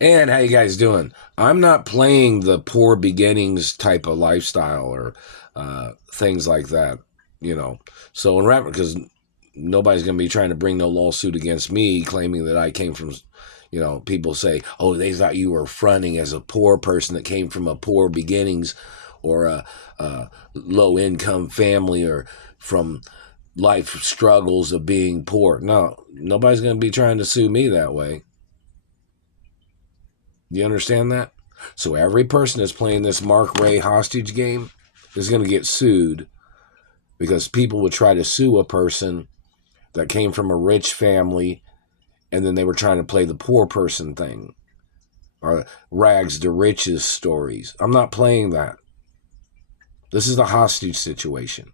And how you guys doing? I'm not playing the poor beginnings type of lifestyle or things like that, you know. So in rap, because nobody's going to be trying to bring no lawsuit against me claiming that I came from, people say, oh, they thought you were fronting as a poor person that came from a poor beginnings or a low income family or from life struggles of being poor. No, nobody's going to be trying to sue me that way. You understand that? So every person that's playing this Mark Ray hostage game is going to get sued because people would try to sue a person that came from a rich family and then they were trying to play the poor person thing or rags to riches stories. I'm not playing that. This is the hostage situation.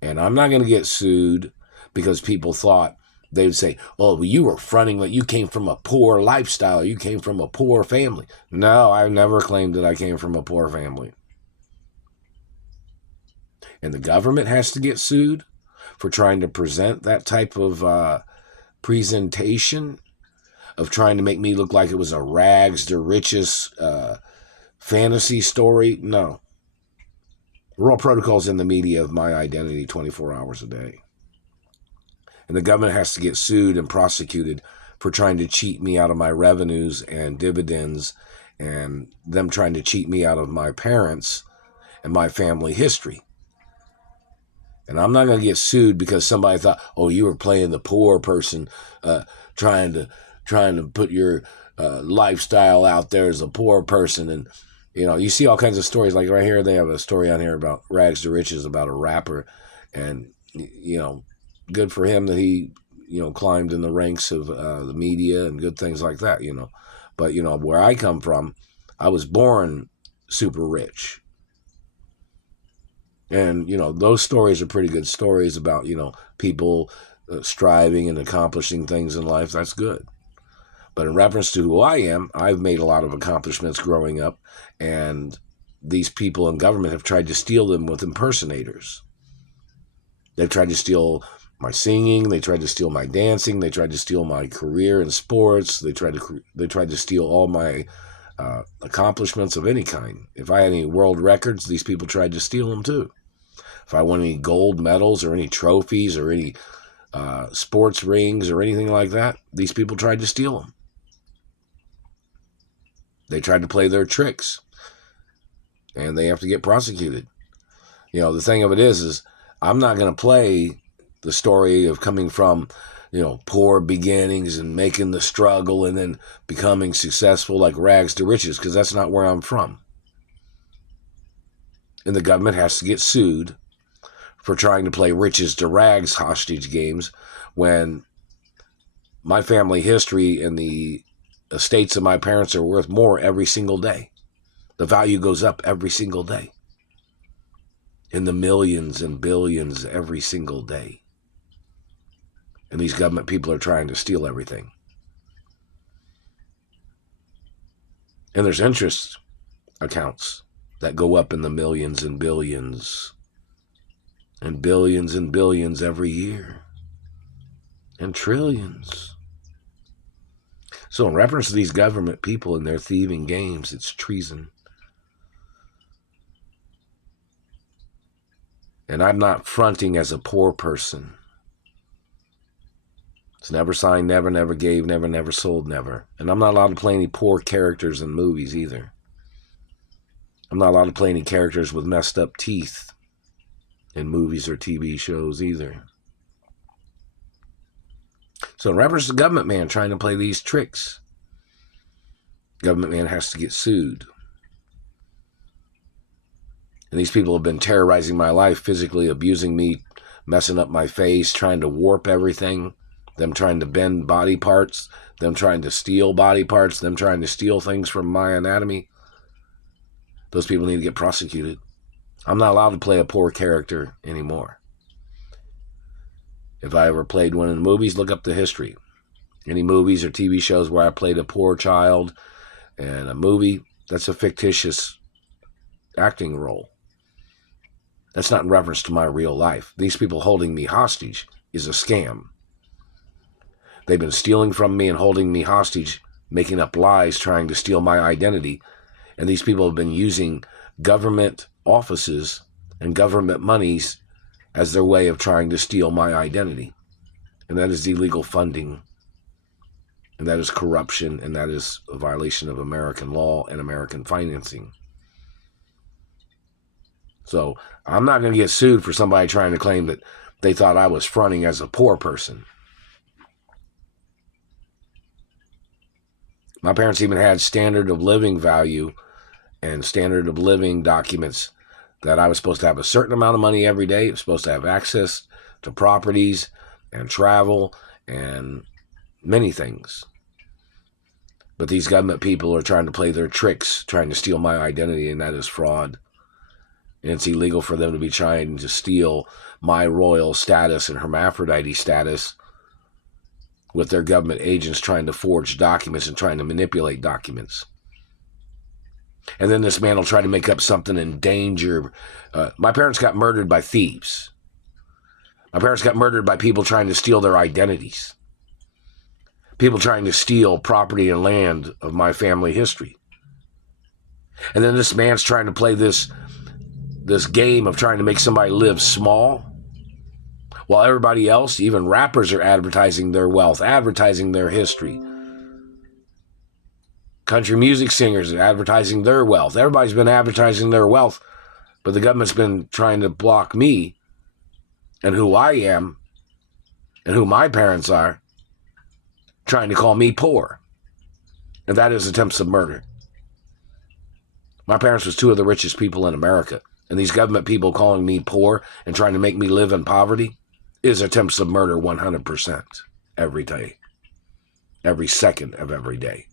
And I'm not going to get sued because people thought they would say, oh, well, you were fronting like you came from a poor lifestyle. You came from a poor family. No, I've never claimed that I came from a poor family. And the government has to get sued for trying to present that type of presentation of trying to make me look like it was a rags to riches fantasy story. No. We're all protocols in the media of my identity 24 hours a day. And the government has to get sued and prosecuted for trying to cheat me out of my revenues and dividends and them trying to cheat me out of my parents and my family history. And I'm not going to get sued because somebody thought, oh, you were playing the poor person, trying to put your lifestyle out there as a poor person. And, you see all kinds of stories. Like right here, they have a story on here about rags to riches about a rapper. And, good for him that he, climbed in the ranks of the media and good things like that, But, where I come from, I was born super rich. And, those stories are pretty good stories about, people striving and accomplishing things in life. That's good. But in reference to who I am, I've made a lot of accomplishments growing up. And these people in government have tried to steal them with impersonators. They've tried to steal my singing. They tried to steal my dancing. They tried to steal my career in sports. They tried to steal all my accomplishments of any kind. If I had any world records, these people tried to steal them too. If I won any gold medals or any trophies or any sports rings or anything like that, these people tried to steal them. They tried to play their tricks, and they have to get prosecuted. The thing of it is I'm not going to play the story of coming from, poor beginnings and making the struggle and then becoming successful like rags to riches, because that's not where I'm from. And the government has to get sued for trying to play riches to rags hostage games when my family history and the estates of my parents are worth more every single day. The value goes up every single day. In the millions and billions every single day. And these government people are trying to steal everything. And there's interest accounts that go up in the millions and billions and billions every year. And trillions. So in reference to these government people and their thieving games, it's treason. And I'm not fronting as a poor person. It's never signed, never, never gave, never, never sold, never. And I'm not allowed to play any poor characters in movies either. I'm not allowed to play any characters with messed up teeth in movies or TV shows either. So in reference to government man trying to play these tricks, government man has to get sued. And these people have been terrorizing my life, physically abusing me, messing up my face, trying to warp everything, them trying to bend body parts, them trying to steal body parts, them trying to steal things from my anatomy. Those people need to get prosecuted. I'm not allowed to play a poor character anymore. If I ever played one in the movies, look up the history. Any movies or TV shows where I played a poor child in a movie, that's a fictitious acting role. That's not in reference to my real life. These people holding me hostage is a scam. They've been stealing from me and holding me hostage making up lies, trying to steal my identity. And these people have been using government offices and government monies as their way of trying to steal my identity. And that is illegal funding. And that is corruption. And that is a violation of American law and American financing. So I'm not going to get sued for somebody trying to claim that they thought I was fronting as a poor person. My parents even had standard of living value and standard of living documents that I was supposed to have a certain amount of money every day. I was supposed to have access to properties and travel and many things. But these government people are trying to play their tricks, trying to steal my identity, and that is fraud. And it's illegal for them to be trying to steal my royal status and hermaphrodite status with their government agents trying to forge documents and trying to manipulate documents. And then this man will try to make up something in danger. My parents got murdered by thieves. My parents got murdered by people trying to steal their identities. People trying to steal property and land of my family history. And then this man's trying to play this game of trying to make somebody live small, while everybody else, even rappers, are advertising their wealth, advertising their history. Country music singers are advertising their wealth. Everybody's been advertising their wealth, but the government's been trying to block me and who I am and who my parents are, trying to call me poor. And that is attempts of murder. My parents was two of the richest people in America, and these government people calling me poor and trying to make me live in poverty is attempts of murder 100% every day, every second of every day.